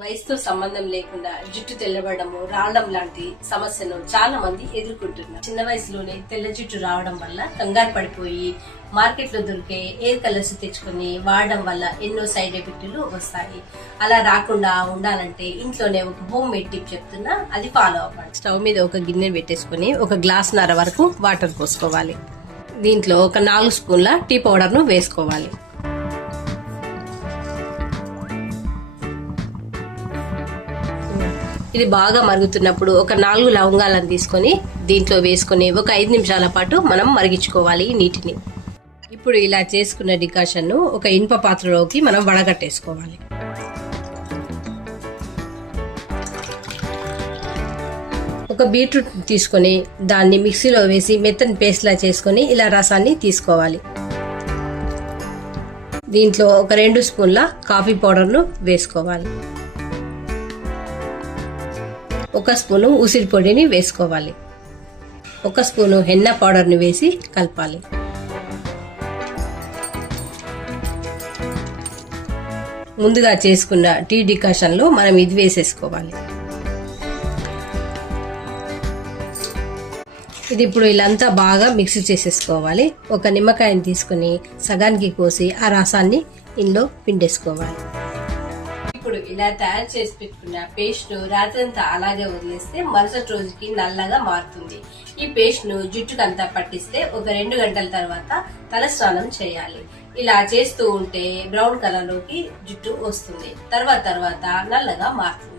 వయసుతో సంబంధం లేకుండా జుట్టు తెల్లబడము రావడం లాంటి సమస్యను చాలా మంది ఎదుర్కొంటున్నారు. చిన్న వయసులోనే తెల్ల జుట్టు రావడం వల్ల కంగారు పడిపోయి మార్కెట్ లో దొరికే ఎయిర్ కలర్స్ తెచ్చుకుని వాడడం వల్ల ఎన్నో సైడ్ ఎఫెక్టులు వస్తాయి. అలా రాకుండా ఉండాలంటే ఇంట్లోనే ఒక హోమ్ మేడ్ టిప్ చెప్తున్నా, అది ఫాలో అవ్వండి. స్టవ్ మీద ఒక గిన్నె పెట్టేసుకుని 1 గ్లాసున్నర వరకు వాటర్ పోసుకోవాలి. దీంట్లో ఒక 4 స్పూన్ల టీ పౌడర్ ను వేసుకోవాలి. ఇది బాగా మరుగుతున్నప్పుడు ఒక 4 లవంగాలను తీసుకొని దీంట్లో వేసుకొని ఒక 5 నిమిషాల పాటు మనం మరిగించుకోవాలి ఈ నీటిని. ఇప్పుడు ఇలా చేసుకున్న డికాషన్ ను ఒక ఇనుప పాత్రలోకి మనం వడగట్టేసుకోవాలి. ఒక బీట్రూట్ తీసుకొని దాన్ని మిక్సీలో వేసి మెత్తని పేస్ట్ లా చేసుకొని ఇలా రసాన్ని తీసుకోవాలి. దీంట్లో ఒక 2 స్పూన్ల కాఫీ పౌడర్ ను వేసుకోవాలి. 1 స్పూను ఉసిరి పొడిని వేసుకోవాలి. 1 స్పూను హెన్నా పౌడర్ ని వేసి కలపాలి. ముందుగా చేసుకున్న టీ డికాషన్ లో మనం ఇది వేసేసుకోవాలి. ఇది ఇప్పుడు ఇలాంతా బాగా మిక్స్ చేసేసుకోవాలి. ఒక నిమ్మకాయని తీసుకుని సగానికి కోసి ఆ రసాన్ని ఇందులో పిండేసుకోవాలి. ఇప్పుడు ఇలా తయారు చేసి పెట్టుకున్న పేస్ట్ ను రాత్రంతా అలాగే వదిలేస్తే మరుసటి రోజుకి నల్లగా మారుతుంది. ఈ పేస్ట్ ను జుట్టుకంతా పట్టిస్తే ఒక 2 గంటల తర్వాత తల స్నానం చేయాలి. ఇలా చేస్తూ ఉంటే బ్రౌన్ కలర్ లోకి జుట్టు వస్తుంది. తర్వాత నల్లగా మారుతుంది.